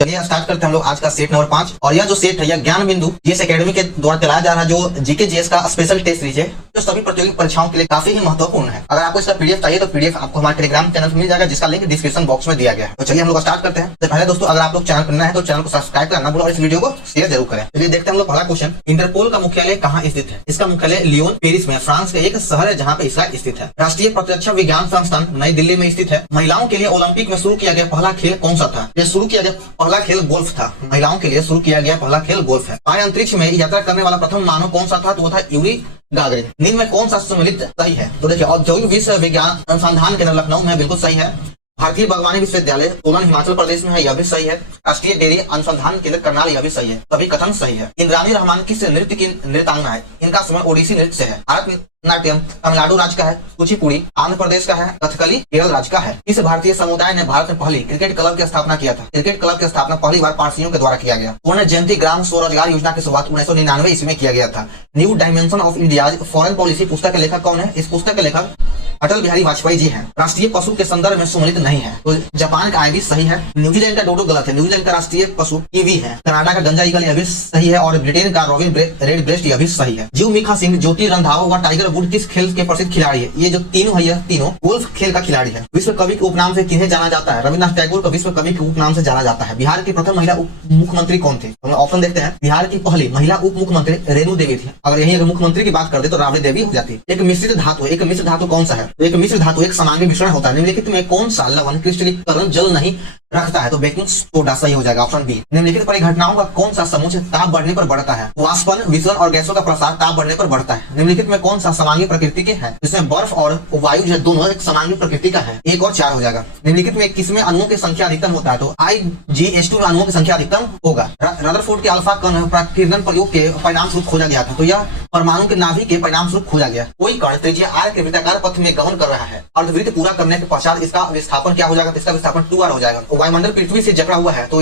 चलिए स्टार्ट करते हैं हम लोग आज का सेट नंबर 5। और यह जो सेट है यह ज्ञान बिंदु जीएस एकेडमी के द्वारा चलाया जा रहा है, जो जीके जीएस का स्पेशल टेस्ट सीरीज है, जो सभी प्रतियोगी परीक्षाओं के लिए काफी ही महत्वपूर्ण है। अगर आपको इसका पीडीएफ चाहिए तो पीडीएफ आपको हमारे टेलीग्राम चैनल पर मिल जाएगा, जिसका लिंक डिस्क्रिप्शन बॉक्स में दिया गया है। तो चलिए हम लोग स्टार्ट करते हैं। तो पहले दोस्तों, अगर आप लोग चैनल पर नए हैं तो चैनल को सब्सक्राइब करना भूलो और इस वीडियो को शेयर जरूर करें। चलिए देखते हैं हम लोग पहला क्वेश्चन। इंटरपोल का मुख्यालय कहाँ स्थित है? इसका मुख्यालय लियोन पेरिस में, फ्रांस के एक शहर है जहाँ पे इसका स्थित है। राष्ट्रीय प्रतिरक्षा विज्ञान संस्थान नई दिल्ली में स्थित है। महिलाओं के लिए ओलंपिक में शुरू किया गया पहला खेल कौन सा था? यह शुरू किया गया पहला खेल गोल्फ था। महिलाओं के लिए शुरू किया गया पहला खेल गोल्फ है। आय अंतरिक्ष में यात्रा करने वाला प्रथम मानव कौन सा था? तो वो था यूरी गागरिन। निम्न में कौन सा सम्मिलित सही है? तो देखिए, औद्योगिक विश्वविज्ञान अनुसंधान केंद्र लखनऊ में बिल्कुल सही है। भारतीय बागवानी विश्वविद्यालय सोलन हिमाचल प्रदेश में है, यह भी सही है। राष्ट्रीय डेयरी अनुसंधान केंद्र करनाल, यह भी सही है। सभी कथन सही है। इंद्राणी रहमान किस नृत्य की नृत्यांगना है? इनका समय ओडिसी नृत्य से है। भारत नाट्यम तमिलनाडु राज्य का है। कुचिपुड़ी आंध्र प्रदेश का है। कथकली केरल राज्य का है। इस भारतीय समुदाय ने भारत में पहली क्रिकेट क्लब की स्थापना किया था? क्रिकेट क्लब की स्थापना पहली बार पारसियों के द्वारा किया गया। स्वर्ण जयंती ग्राम स्वरोजगार योजना की शुरुआत 1999 ईस्वी में किया गया था। New dimension of India foreign policy पुस्तक के लेखक कौन है? इस पुस्तक के लेखक अटल बिहारी वाजपेयी जी हैं। राष्ट्रीय पशु के संदर्भ में सम्मिलित नहीं है, तो जापान का आइबिस सही है। न्यूजीलैंड का डोडो गलत है। न्यूजीलैंड का राष्ट्रीय पशु कीवी है। कनाडा का गंजा ईगल, यह भी सही है। और ब्रिटेन का रॉबिन रेड ब्रेस्ट, यह भी सही है। जीव मिल्खा सिंह, ज्योति रंधावा व टाइगर वुड किस खेल के प्रसिद्ध खिलाड़ी है? ये जो तीनों है, यह तीनों गोल्फ खेल का खिलाड़ी है। विश्व कवि के उपनाम से किन्हें जाना जाता है? रविन्द्रनाथ टैगोर को विश्व कवि के उपनाम से जाना जाता है। बिहार की प्रथम महिला उप मुख्यमंत्री कौन थे? हम ऑप्शन देखते हैं। बिहार की पहली महिला उप मुख्यमंत्री रेणु देवी थी। अगर यही अगर मुख्यमंत्री की बात करते तो राबड़ी देवी हो जाती। एक मिश्रित धातु, एक मिश्र धातु कौन सा है? एक मिश्र धातु एक समांगी मिश्रण होता है। निम्नलिखित में कौन सा लवण क्रिस्टलीकरण जल नहीं रखता है? तो बेकिंग सोडा सही हो जाएगा, ऑप्शन बी। निम्नलिखित परिघटनाओं का कौन सा समूह ताप बढ़ने पर बढ़ता है? वाष्पन, विसरण और गैसों का प्रसार ताप बढ़ने पर बढ़ता है। निम्नलिखित में कौन सा समांगी प्रकृति के है? जिसमें बर्फ और वायु जो दोनों एक समांगी प्रकृति का है। 1 और 4 हो जाएगा। निम्नलिखित में किसमें अणुओं की संख्या अधिकतम होता है? तो IgH2 में अणुओं की संख्या अधिकतम होगा। रदरफोर्ड के अल्फा कण प्रकीर्णन प्रयोग के परिणाम स्वरूप खोजा गया था, तो यह परमाणु के नाभिक के परिणाम स्वरूप खोजा गया। कोई कण त्रिज्या r के वृत्ताकार पथ में गमन कर रहा है। अर्धवृत्त पूरा करने के पश्चात इसका विस्थापन क्या हो जाएगा? तो इसका विस्थापन 2r हो जाएगा। वायुमंडल पृथ्वी से जकड़ा हुआ है, तो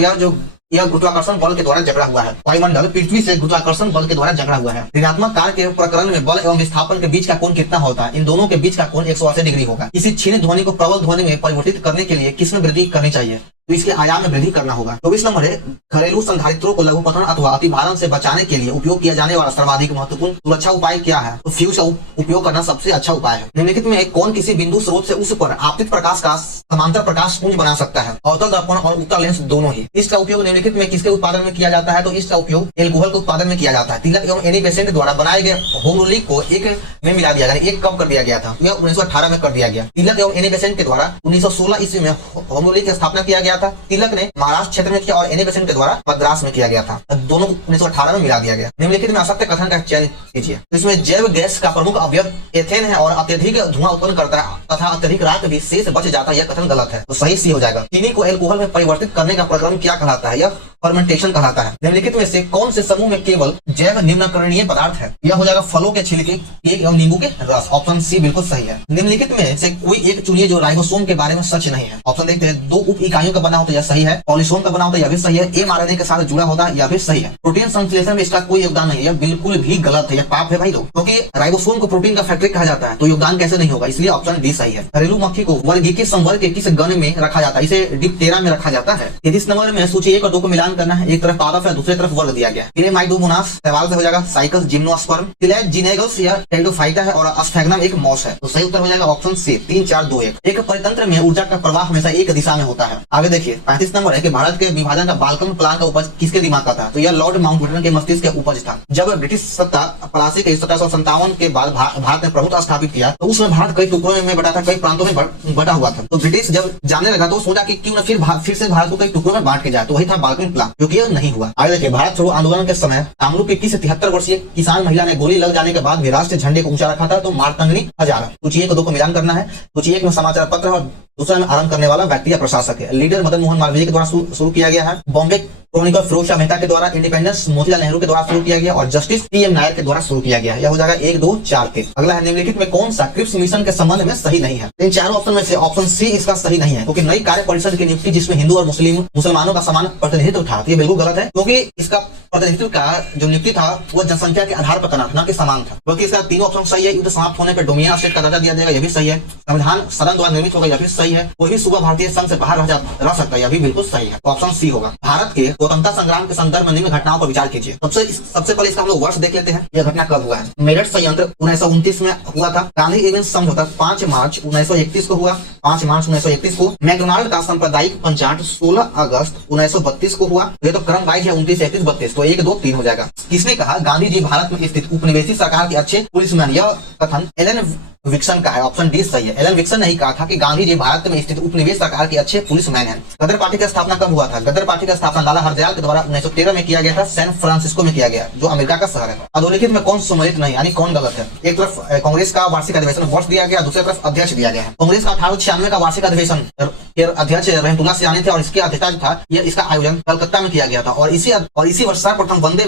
यह गुरुत्वाकर्षण बल के द्वारा जकड़ा हुआ है। वायुमंडल पृथ्वी से गुरुत्वाकर्षण बल के द्वारा जकड़ा हुआ है। ऋणात्मक कार्य के प्रकरण में बल एवं विस्थापन के बीच का कोण कितना होता है? इन दोनों के बीच का कोण 180 डिग्री होगा। किसी क्षीण ध्वनि को प्रबल ध्वनि में परिवर्तित करने के लिए किसमें वृद्धि करनी चाहिए? तो इसके आयाम में वृद्धि करना होगा। 24 नंबर है, घरेलू संधारित्रों को लघुपतन अथवा अतिभारण से बचाने के लिए उपयोग किया जाने वाला सर्वाधिक महत्वपूर्ण सुरक्षा उपाय क्या है? तो फ्यूज का उपयोग करना सबसे अच्छा उपाय है। निम्नलिखित में कौन किसी बिंदु स्रोत से उस पर आपतित प्रकाश का समांतर प्रकाश पुंज बना सकता है? अवतल दर्पण और उत्तल लेंस दोनों ही। इसका उपयोग निम्नलिखित में किसके उत्पादन में किया जाता है? तो इसका उपयोग एल्कोहल के उत्पादन में किया जाता है। तिलक एवं एनी बेसेंट द्वारा बनाए गए होमोलिक को एक में मिला दिया गया, एक कम कर दिया गया था। यह 1918 में कर दिया गया। तिलक एवं एनी बेसेंट के द्वारा 1916 ईस्वी में होमोलिक की स्थापना किया गया था। तिलक ने महाराष्ट्र क्षेत्र में किया और एनी बेसेंट के द्वारा मद्रास में किया गया था। दोनों 1918 में मिला दिया गया। निम्नलिखित में असत्य कथन का चयन कीजिए। इसमें जैव गैस का प्रमुख अवयव एथेन है और अत्यधिक धुआं उत्पन्न करता है तथा अत्यधिक राख भी शेष बच जाता है, यह कथन गलत है। तो सही सी हो जाएगा। चीनी को एल्कोहल में परिवर्तित करने का प्रक्रम क्या कहलाता है? यह फर्मेंटेशन कहलाता है। निम्नलिखित में से कौन से समूह में केवल जैव निम्नकरणीय पदार्थ है? यह हो जाएगा फलों के छिलके, केक एवं नींबू के रस, ऑप्शन सी बिल्कुल सही है। निम्नलिखित में से कोई एक चुनिए जो राइबोसोम के बारे में सच नहीं है। ऑप्शन देखते हैं। 2 उप इकाइयों का बना होता है, यह सही है। पॉलीसोम का बना होता है, यह भी सही है। mRNA के साथ जुड़ा होता है, यह भी सही है। प्रोटीन संश्लेषण में इसका कोई योगदान नहीं है, यह बिल्कुल भी गलत है, यह पाप है भाई लोग, क्योंकि राइबोसोम को प्रोटीन का फैक्ट्री कहा जाता है, तो योगदान कैसे नहीं होगा? इसलिए ऑप्शन डी सही है। घरेलू मक्खी को वर्गीय संवर्ग के किस गण में रखा जाता है? इसे डिप्टेरा में रखा जाता है। 33 नंबर में सूची 1 और 2 को मिलान करना है। एक तरफ पादप है, दूसरी तरफ वर्ग दिया गया। इरेमाइडोमोनास सवाल से हो जाएगा साइकस जिम्नोस्पर्म। जिनेगल्स या टेरिडोफाइटा है और अस्फेग्नम एक मॉस है, तो सही उत्तर हो जाएगा ऑप्शन सी 3 4 2 1। एक परितंत्र में ऊर्जा का प्रवाह हमेशा एक दिशा में होता है। आगे देखिए 35 नंबर है कि भारत के विभाजन का बाल्कन प्लान का उपज किसके दिमाग का था? तो यह लॉर्ड माउंटबेटन के मस्तिष्क के उपज था। जब ब्रिटिश सत्ता पलासी के 1757 के बाद भारत ने प्रभुत्व स्थापित किया, तो उसमें भारत कई टुकड़ों में बटा था, कई प्रांतों में बटा हुआ था। तो ब्रिटिश जब जानने लगा तो सोचा कि क्यों न फिर से भारत को कई टुकड़ों में बांट के जाए, तो वही था बाल्कन प्लान, जो कि नहीं हुआ। आगे देखिए भारत छोड़ो आंदोलन के समय कामरूप की किस 73 वर्षीय किसान महिला ने गोली लग जाने के बाद भी राष्ट्रीय झंडे को ऊंचा रखा था? तो मारतंगनी हजारा। सूची 1 और 2 को मिलान करना है। सूची 1 में समाचार पत्र और दूसरा में आरंभ करने वाला व्यक्ति या प्रशासक है। लीडर मदन मोहन मालवीय के द्वारा शुरू किया गया है। बॉम्बे क्रॉनिकल फिरोज शाह मेहता के द्वारा। इंडिपेंडेंस मोतीलाल नेहरू के द्वारा शुरू किया गया और जस्टिस टी.एम. नायर के द्वारा शुरू किया गया। यह हो जाएगा 1 2 4 3। अगला है निम्नलिखित में कौन सा क्रिप्स मिशन के संबंध में सही नहीं है? इन चारों ऑप्शन में से ऑप्शन सी इसका सही नहीं है, क्योंकि नई कार्य परिषद की नियुक्ति जिसमें हिंदू और मुसलमानों का समान प्रतिनिधित्व था, ये बिल्कुल गलत है, क्योंकि इसका प्रतिनिधित्व का जो नियुक्ति था वो जनसंख्या के आधार पर करना था, न कि समान था। बल्कि इसका तीनों ऑप्शन सही है। युद्ध समाप्त होने पर डोमिनियन स्टेट का दर्जा दिया जाएगा, यह भी सही है। संविधान सदन द्वारा निर्मित होगा, यह भी सही है। कोई भी सूबा भारतीय संघ से बाहर रह सकता है, यह भी बिल्कुल सही है। तो ऑप्शन सी होगा। भारत के स्वतंत्रता संग्राम के संदर्भ में निम्न घटनाओं पर विचार कीजिए। सबसे पहले इसका हम लोग वर्ष देख लेते हैं। यह घटना कब हुआ है? मेरठ संयंत्र 1929 में हुआ था। गांधी एवं समझौता 5 मार्च 1931 को हुआ। 5 मार्च 1931 को। मैकडोनाल्ड का सांप्रदायिक पंचायत 16 अगस्त 1932 को हुआ। ये तो क्रम वाइज है, 29, 31, 32, तो 1, 2, 3 हो जाएगा। किसने कहा गांधी जी भारत में स्थित उपनिवेशी सरकार के अच्छे पुलिसमैन? यह कथन एलन विक्सन का है। ऑप्शन डी सही है। एलन विक्सन ने ही कहा था कि गांधी जी भारत में स्थित उपनिवेश सरकार के अच्छे पुलिसमैन हैं। गदर पार्टी की स्थापना कब हुआ था? गदर पार्टी का स्थापना लाला हरदयाल के द्वारा 1913 में किया गया था। सैन फ्रांसिस्को में किया गया, जो अमेरिका का शहर है। अधोलिखित में कौन सम्मिलित नहीं, यानी कौन गलत है? एक तरफ कांग्रेस का वार्षिक अधिवेशन वर्ष दिया गया, दूसरी तरफ अध्यक्ष दिया गया है। कांग्रेस का 1896 का वार्षिक अधिवेशन के अध्यक्ष रहमतुल्ला सियानी थे और इसकी अध्यक्षता जो था इसका आयोजन कलकत्ता में किया गया था और इसी वर्ष सर्वप्रथम वंदे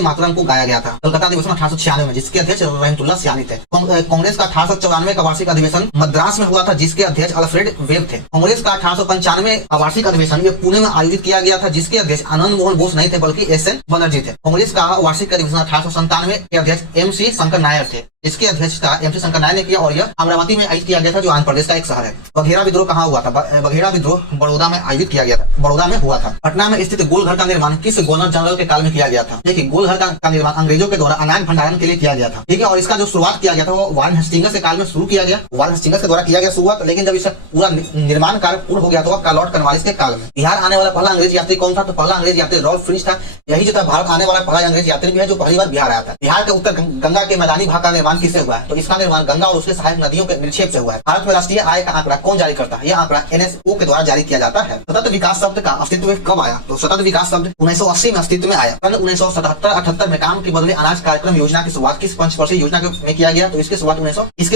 मातरम को गाया गया था कलकत्ता अधिवेशन 1896 में, जिसके अध्यक्ष रहमतुल्ला सियानी थे। कांग्रेस का 1894 का वार्षिक अधिवेशन मद्रास में हुआ था, जिसके अध्यक्ष अल्फ्रेड वेब थे। कांग्रेस का 1895 का वार्षिक अधिवेशन ये पुणे में आयोजित किया गया था, जिसके अध्यक्ष आनंद मोहन बोस नहीं थे बल्कि एस.एन. बनर्जी थे। कांग्रेस का वार्षिक अधिवेशन 1897 के अध्यक्ष एम.सी. शंकर नायर थे। इसकी अध्यक्षता एम.सी. शंकर नायर ने किया और यह अमरावती में आयोजित किया गया था, जो आंध्र प्रदेश का एक शहर है। बघेरा विद्रोह कहाँ हुआ था? बघेरा विद्रोह बड़ौदा में आयोजित किया गया था, बड़ौदा में हुआ था। पटना में स्थित गोलघर का निर्माण किस गवर्नर जनरल के काल में किया गया था? देखिए, गोलघर का निर्माण अंग्रेजों के द्वारा अनाज भंडारण के लिए किया गया था, ठीक है। और इसका जो शुरुआत किया गया था वो वारेन हेस्टिंग्स के काल में शुरू किया गया, वारेन हेस्टिंग्स के द्वारा किया गया शुरुआत। लेकिन जब इसका पूरा निर्माण कार्य पूर्ण हो गया तो वह लॉर्ड कॉर्नवालिस के काल में। बिहार आने वाला पहला अंग्रेज यात्री कौन था? तो पहला अंग्रेज यात्री रॉल्फ फिंच था। यही जो था भारत आने वाला पहला अंग्रेज यात्री भी है जो पहली बार बिहार आया था। बिहार के उत्तर गंगा के मैदानी भाग का निर्माण किससे हुआ है? तो इसका निर्माण गंगा और उसके सहायक नदियों के निक्षेप से हुआ है। भारत में राष्ट्रीय आय का आंकड़ा कौन जारी करता है? यह आंकड़ा एनएसओ के द्वारा जारी किया जाता है। सतत विकास शब्द का अस्तित्व में कब आया? तो सतत विकास शब्द 1980 में अस्तित्व में आया। सन 1977-78 में काम के बदले अनाज कार्यक्रम योजना की शुरुआत किस पंचवर्षीय योजना में किया गया? तो इसकी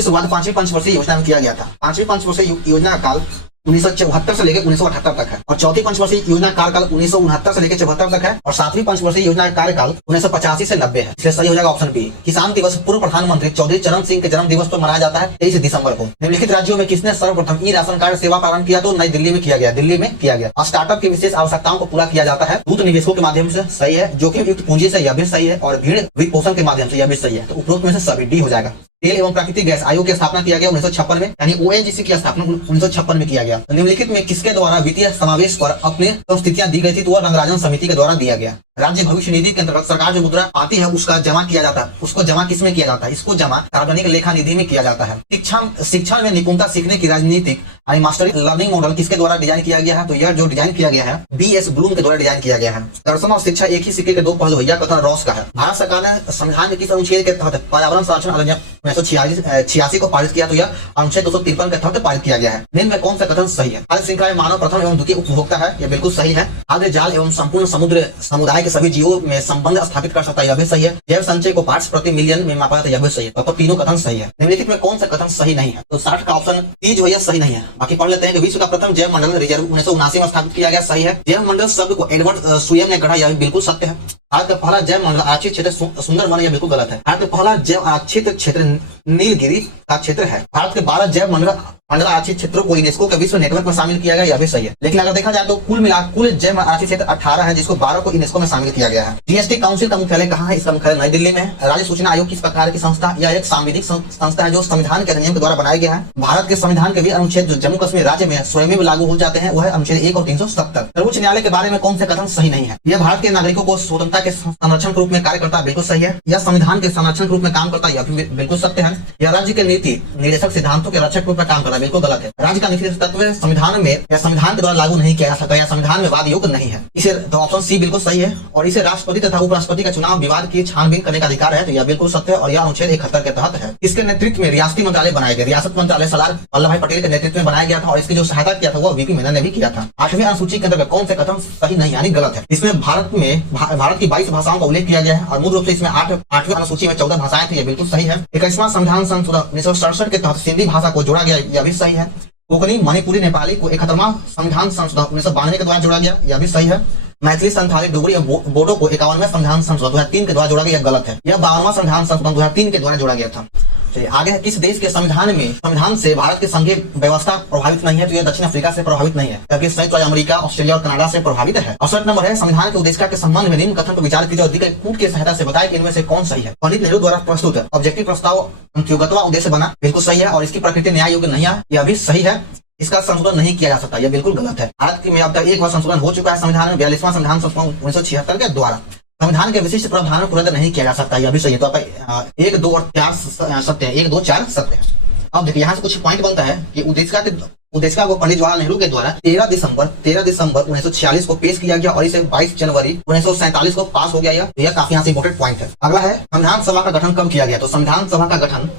शुरुआत 5वीं पंचवर्षीय योजना में किया गया था। 5वीं पंचवर्षीय योजना का काल 1974 से लेकर 1978 तक है और चौथी पंचवर्षीय योजना कार्यकाल 1969 से लेकर 74 तक है और 7वीं पंचवर्षीय योजना का कार्यकाल 1985 से 90 है। इसलिए सही हो जाएगा ऑप्शन बी। किसान दिवस पूर्व प्रधानमंत्री चौधरी चरण सिंह के जन्म दिवस पर मनाया जाता है 23 दिसंबर को। निम्नलिखित राज्यों में किसने सर्वप्रथम ई राशन कार्ड सेवा प्रारंभ किया? तो नई दिल्ली में किया गया। स्टार्टअप की विशेष आवश्यकताओं को पूरा किया जाता है दूत निवेशकों के माध्यम से, सही है। जोखिम युक्त पूंजी से, यह भी सही है। और भीड़ वित्त पोषण के माध्यम से, यह भी सही है। तो उपरोक्त में से सभी डी हो जाएगा। तेल एवं प्राकृतिक गैस आयोग की स्थापना किया गया 1956 में, यानी ओएनजीसी की स्थापना 1956 में किया गया। निम्नलिखित में किसके द्वारा वित्तीय समावेश पर अपने संस्थितियां दी गई थी? तो वह रंगराजन समिति के द्वारा दिया गया। राज्य भविष्य निधि के अंतर्गत सरकार जो मुद्रा आती है उसका जमा किया जाता है। उसको जमा किस में किया जाता है? इसको जमा सार्वजनिक लेखा निधि में किया जाता है। शिक्षा में निपुणता सीखने की राजनीतिक यानी मास्टरी लर्निंग मॉडल किसके द्वारा डिजाइन किया गया है? तो यह जो डिजाइन किया गया है बीएस ब्लूम के द्वारा डिजाइन किया गया है। दर्शन और शिक्षा एक ही सिक्के के दो पहलू है, यह कथन रॉस का है। भारत सरकार ने संविधान के किस अनुच्छेद के तहत पर्यावरण संरक्षण अधिनियम 1986 को पारित किया? तो यह अनुच्छेद 253 के तहत पारित किया गया है। निम्न में कौन सा कथन सही है? खाद्य श्रृंखला में मानव प्रथम एवं द्वितीय उपभोक्ता है, यह बिल्कुल सही है। खाद्य जाल एवं संपूर्ण समुदाय के सभी जीवों में संबंध स्थापित कर सकता है, यह भी सही है। जैव संचय को पार्ट्स प्रति मिलियन में मापा जाता है, यह भी सही है। तो तीनों कथन सही है। निम्नलिखित में कौन सा कथन सही नहीं है? तो 60 का ऑप्शन डी जो है सही नहीं है। बाकी पढ़ लेते हैं कि विश्व का प्रथम जैव मंडल रिजर्व 1979 में स्थापित किया गया, सही है। जैव मंडल शब्द को एडवर्ड सुयम ने गढ़ा, यह बिल्कुल सत्य है। भारत का पहला जैव मंडल आरक्षित क्षेत्र सुंदरवन, यह बिल्कुल गलत है। भारत का पहला जैव आरक्षित क्षेत्र नीलगिरी का क्षेत्र है। भारत के 12 जैव मंडल आरक्षित क्षेत्रों को यूनेस्को के विश्व नेटवर्क में शामिल किया गया, यह भी सही है। लेकिन अगर देखा जाए तो कुल जैव आरक्षित क्षेत्र 18 है, जिसको 12 को यूनेस्को में शामिल किया गया है। जीएसटी काउंसिल का मुख्यालय कहाँ है? इसका मुख्यालय नई दिल्ली में है। राज्य सूचना आयोग किस प्रकार की संस्था? यह एक सांविधिक संस्था है जो संविधान के अधिनियम के द्वारा बनाया गया है। भारत के संविधान के भी अनुच्छेद जो जम्मू कश्मीर राज्य में स्वयं लागू हो जाते हैं वह है अनुच्छेद 1 और 370। सर्वोच्च न्यायालय के बारे में कौन से कथन सही नहीं है? यह भारत के नागरिकों को स्वतंत्रता के संरक्षण के रूप में कार्य करता है, बिल्कुल सही है। यह संविधान के संरक्षण के रूप में काम करता है, यह बिल्कुल सत्य है। यह राज्य के नीति निर्देशक सिद्धांतों के रक्षक रूप में काम करता है, बिल्कुल गलत है। राज्य का नीति तत्व संविधान में या संविधान के द्वारा लागू नहीं किया जा सकता या संविधान में वाद योग्य नहीं है। इसे तो ऑप्शन सी बिल्कुल सही है। और इसे राष्ट्रपति तथा उपराष्ट्रपति का चुनाव विवाद की छानबीन करने का अधिकार है, तो यह बिल्कुल सत्य है और यह अनुच्छेद 71 के तहत है। इसके नेतृत्व में रियासती मंत्रालय बनाया गया। रियासत मंत्रालय सरदार वल्लभ भाई पटेल के नेतृत्व में बनाया गया था और इसकी जो सहायता किया था वो वीपी मेनन ने भी किया था। 8वीं अनुसूची के अंतर्गत कौन से कथन सही नहीं यानी गलत है? इसमें भारत की 22 भाषाओं का उल्लेख किया गया है और मूल रूप से इसमें 8वीं अनुसूची में 14 भाषाएं थी, यह बिल्कुल सही है। 21वां संविधान संशोधन 1967 के तहत सिंधी भाषा को जोड़ा गया, यह भी सही है। कोंकणी, मणिपुरी, नेपाली को 71वां संविधान संशोधन 1992 के द्वारा जोड़ा गया, यह भी सही है। मैथिली, संथाली, डोगरी और बोडो को 51वें संविधान संशोधन 2003 के द्वारा जोड़ा गया, यह गलत है। यह 52वां संविधान संशोधन 2003 के द्वारा जोड़ा गया था। चलिए आगे है, किस देश के संविधान से भारत की संघीय व्यवस्था प्रभावित नहीं है? तो यह दक्षिण अफ्रीका से प्रभावित नहीं है, जबकि संयुक्त राज्य अमेरिका, ऑस्ट्रेलिया और कनाडा से प्रभावित है। 68 नंबर है, संविधान के उद्देश्य के संबंध में निम्न कथन पर विचार कीजिए और दी गई कूट की सहायता से बताएं कि इनमें से कौन सही है। पंडित नेहरू द्वारा प्रस्तुत ऑब्जेक्टिव प्रस्ताव अंत्योगतवा उद्देश्य बना, बिल्कुल सही है, और इसकी प्रकृति न्याय योग्य नहीं है, यह भी सही है। इसका संशोधन नहीं किया जा सकता, यह बिल्कुल गलत है। भारत में अब तक एक बार संशोधन हो चुका है संविधान में, 42वां संविधान संशोधन 1976 के द्वारा। संविधान के विशिष्ट प्रावधानों को रद्द नहीं किया जा सकता, यह भी सही है। तो आप 1, 2 और 4 सत्य है, 1, 2, 4 सत्य है। अब देखिए यहाँ से कुछ पॉइंट बनता है कि उद्देशिका को पंडित जवाहरलाल नेहरू के द्वारा 13 दिसंबर 1946 को पेश किया गया और इसे 22 जनवरी 1947 को पास हो गया। यह काफी यहाँ से इंपोर्टेंट पॉइंट है। अगला है, संविधान सभा का गठन कब किया गया? तो संविधान सभा का गठन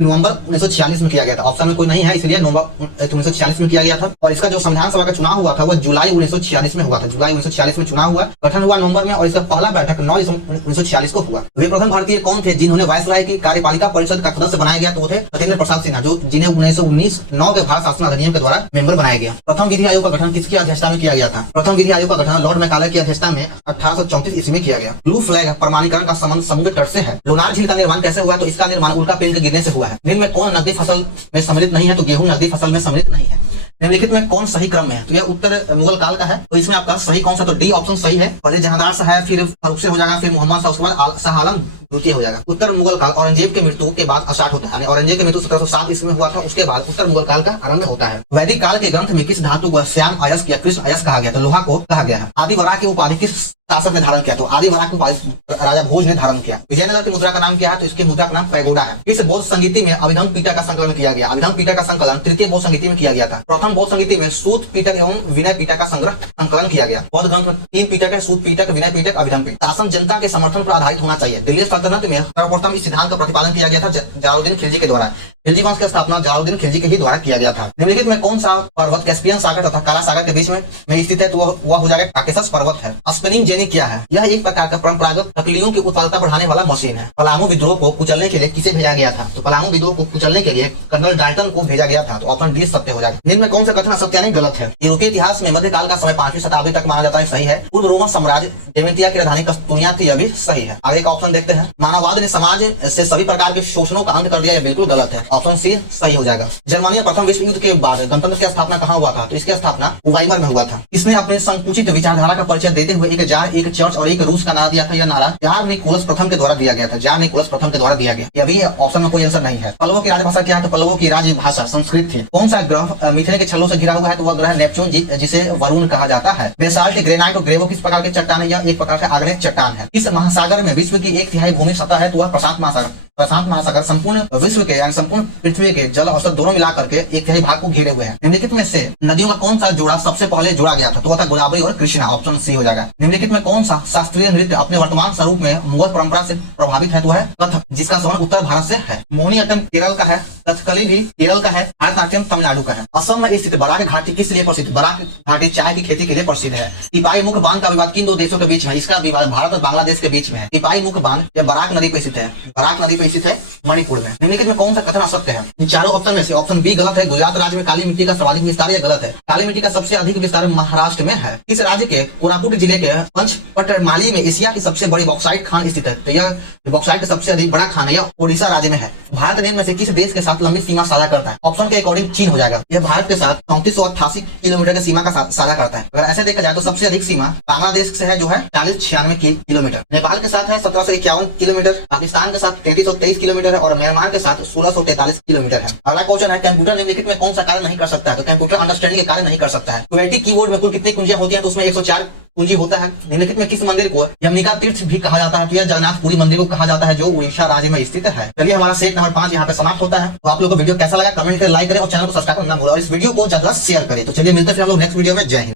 नवंबर 1946 में किया गया था। ऑप्शन में कोई नहीं है, इसलिए नवंबर 1946 में किया गया था। और इसका जो संविधान सभा का चुनाव हुआ था वह जुलाई 1946 में हुआ था। जुलाई 1946 में चुनाव हुआ, गठन हुआ नवंबर में, और इसका पहला बैठक 9 दिसंबर 1946 को हुआ। वे प्रथम भारतीय कौन थे जिन्होंने वायसराय की कार्यपालिका परिषद का सदस्य बनाया गया? तो वो थे सत्येंद्र प्रसाद सिन्हा, जिन्हें 1919 के भारत शासन अधिनियम के द्वारा मेंबर बनाया गया। प्रथम विधि आयोग का गठन किसकी अध्यक्षता में किया गया था? प्रथम विधि आयोग का गठन लॉर्ड मैकाले की अध्यक्षता में 1834 ईस्वी में किया गया। ब्लू फ्लैग प्रमाणीकरण का संबंध समुद्र तट से है। लोनार झील का निर्माण कैसे हुआ? तो इसका निर्माण उल्का पिंड के गिरने से हुआ है। दिन में कौन नकदी फसल में सम्मिलित नहीं है? तो गेहूं नकदी फसल में सम्मिलित नहीं है। निम्नलिखित में कौन सही क्रम में है? तो यह उत्तर मुगल काल का है। तो इसमें आपका सही कौन सा? तो डी ऑप्शन सही है। पहले जहांदार शाह है, फिर फारूक से हो जाएगा, फिर मोहम्मद शाह, उसके बाद शाह आलम द्वितीय हो जाएगा। उत्तर मुगल काल औरंगजेब की मृत्यु के बाद स्टार्ट होता है। औरंगजेब की मृत्यु 1707 ईस्वी में हुआ था, उसके बाद उत्तर मुगल काल का आरंभ होता है। वैदिक काल के ग्रंथ में किस धातु को श्याम अयस्क या कृष्ण अयस्क कहा गया? तो लोहा को कहा गया है। आदि वराह की उपाधि किस शासक ने धारण किया? तो आदि वराह की उपाधि राजा भोज ने धारण किया। विजयनगर की मुद्रा का नाम क्या है? तो इसकी मुद्रा का नाम पैगोडा है। इस बौद्ध संगीति में अभिधम्म पीठक का संकलन किया गया। अभिधम्म पीठक का संकलन तृतीय बौद्ध संगीति में किया गया था। प्रथम बौद्ध संगीति में सूत पीठक एवं विनय पीठक का संकलन किया गया। बौद्ध ग्रंथ में 3 पीठक है, सूत पीठक, विनय पीठक, अभिधम्म पीठक। शासन जनता के समर्थन पर आधारित होना चाहिए। दिल्ली सल्तनत में सर्वप्रथम इस सिद्धांत का प्रतिपादन किया गया था जलालुद्दीन खिलजी के द्वारा। खिलजी वंश की स्थापना जलालुद्दीन खिलजी के ही द्वारा किया गया था। निम्नलिखित में कौन सा पर्वत कैस्पियन सागर तथा काला सागर के बीच में स्थित है? तो वह हो जाएगा काकेशस पर्वत है। स्पिनिंग जेनी क्या है? यह एक प्रकार का परंपरागत लकड़ियों की उत्पादकता बढ़ाने वाला मशीन है। पलामू विद्रोह को कुचलने के लिए किसे भेजा गया था? तो पलामू विद्रोह को कुचलने के लिए कर्नल डाल्टन को भेजा गया था। तो ऑप्शन डी सत्य हो जाएगा। निम्न में कौन सा कथन सत्य नहीं गलत है? यूरोपीय इतिहास में मध्यकाल का समय 5वीं शताब्दी तक माना जाता है, सही है। पूर्व रोमन साम्राज्य डेमेंटिया की राजधानी कस्तूनिया थी, यह भी सही है। आगे का ऑप्शन देखते हैं। मानववाद ने समाज से सभी प्रकार के शोषणों का अंत कर दिया, यह बिल्कुल गलत है। ऑप्शन सी सही हो जाएगा। जर्मनी प्रथम विश्व युद्ध के बाद गणतंत्र की स्थापना कहाँ हुआ था? तो इसकी स्थापना वाइमर में हुआ था। इसने अपने संकुचित विचारधारा का परिचय देते हुए एक जार, एक चर्च और एक रूस का नारा दिया था। यह नारा जार निकोलस प्रथम के द्वारा दिया गया था। जार निकोलस प्रथम के द्वारा दिया गया। यह भी ऑप्शन में कोई आंसर नहीं है। पल्लवों की राजभाषा क्या है? तो पल्लवों की राजभाषा संस्कृत थी। कौन सा ग्रह मीथेन के छल्लों से घिरा हुआ है? तो वह ग्रह नेपच्यून, जिसे वरुण कहा जाता है। बेसाल्ट, ग्रेनाइट और ग्रेवो किस प्रकार के चट्टान है? यह एक प्रकार का आग्नेय चट्टान है। इस महासागर में विश्व की 1/3 भूमि सतह है, तो वह प्रशांत महासागर। प्रशांत महासागर संपूर्ण विश्व के यानी संपूर्ण पृथ्वी के जल औसत दोनों मिला करके 1/3 भाग को घेरे हुए हैं। निम्नलिखित में से नदियों का कौन सा जोड़ा सबसे पहले जोड़ा गया था? तो वह था गोदावरी और कृष्णा। ऑप्शन सी हो जाएगा। निम्नलिखित में कौन सा शास्त्रीय नृत्य अपने वर्तमान स्वरूप में मुगल परंपरा से प्रभावित है? तो है कथक, जिसका संबंध उत्तर भारत से है। मोहिनीअट्टम केरल का है, कथकली भी केरल का है, भारतनाट्यम तमिलनाडु का है। असम में स्थित बराक घाटी किस लिए प्रसिद्ध? बराक घाटी चाय की खेती के लिए प्रसिद्ध है। तिपाई मुख बांध का विवाद किन दो देशों के बीच में? इसका विवाद भारत और बांग्लादेश के बीच में है। तिपाई मुख बांध यह बराक नदी पर स्थित है। बराक नदी पर स्थित है मणिपुर में। निम्नलिखित में कौन सा कथन असत्य है? इन चारों ऑप्शन में से ऑप्शन बी गलत है। गुजरात राज्य में काली मिट्टी का सर्वाधिक विस्तार, यह गलत है। काली मिट्टी का सबसे अधिक विस्तार महाराष्ट्र में है। इस राज्य के कोरापुट जिले के पंचपटमाली में एशिया की सबसे बड़ी बॉक्साइट खान स्थित है। तो यह बॉक्साइट का सबसे अधिक बड़ा खान है, यह ओडिशा राज्य में है। भारत निम्न में से किस देश के साथ लंबी सीमा साझा करता है? ऑप्शन के अकॉर्डिंग चीन हो जाएगा। यह भारत के साथ 3488 किलोमीटर की सीमा का साझा करता है। अगर ऐसे देखा जाए तो सबसे अधिक सीमा बांग्लादेश से है, जो है 4096 किलोमीटर। नेपाल के साथ है 1751 किलोमीटर। पाकिस्तान के साथ 3323 किलोमीटर है और म्यांमार के साथ 1643 किलोमीटर है। अगला क्वेश्चन है, कंप्यूटर निम्नलिखित में कौन सा कार्य नहीं कर सकता है? तो कंप्यूटर अंडरस्टैंडिंग के कार्य नहीं कर सकता है। क्वेटी कीबोर्ड में कुल कितनी कुंजियां होती हैं? तो उसमें 104 कुंजी होता है। निम्नलिखित में किस मंदिर को यमनिका तीर्थ भी कहा जाता है? तो यह जगन्नाथपुरी मंदिर को कहा जाता है, जो उड़ीसा राज्य में स्थित है। चलिए हमारा सेट नंबर 5 यहाँ पे समाप्त होता है। तो आप लोगों को वीडियो कैसा लगा कमेंट करें, लाइक करें और चैनल को सब्सक्राइब करना ना भूलें और इस वीडियो को ज्यादा शेयर करें। तो चलिए मिलते हैं फिर हम लोग नेक्स्ट वीडियो में। जय हिंद।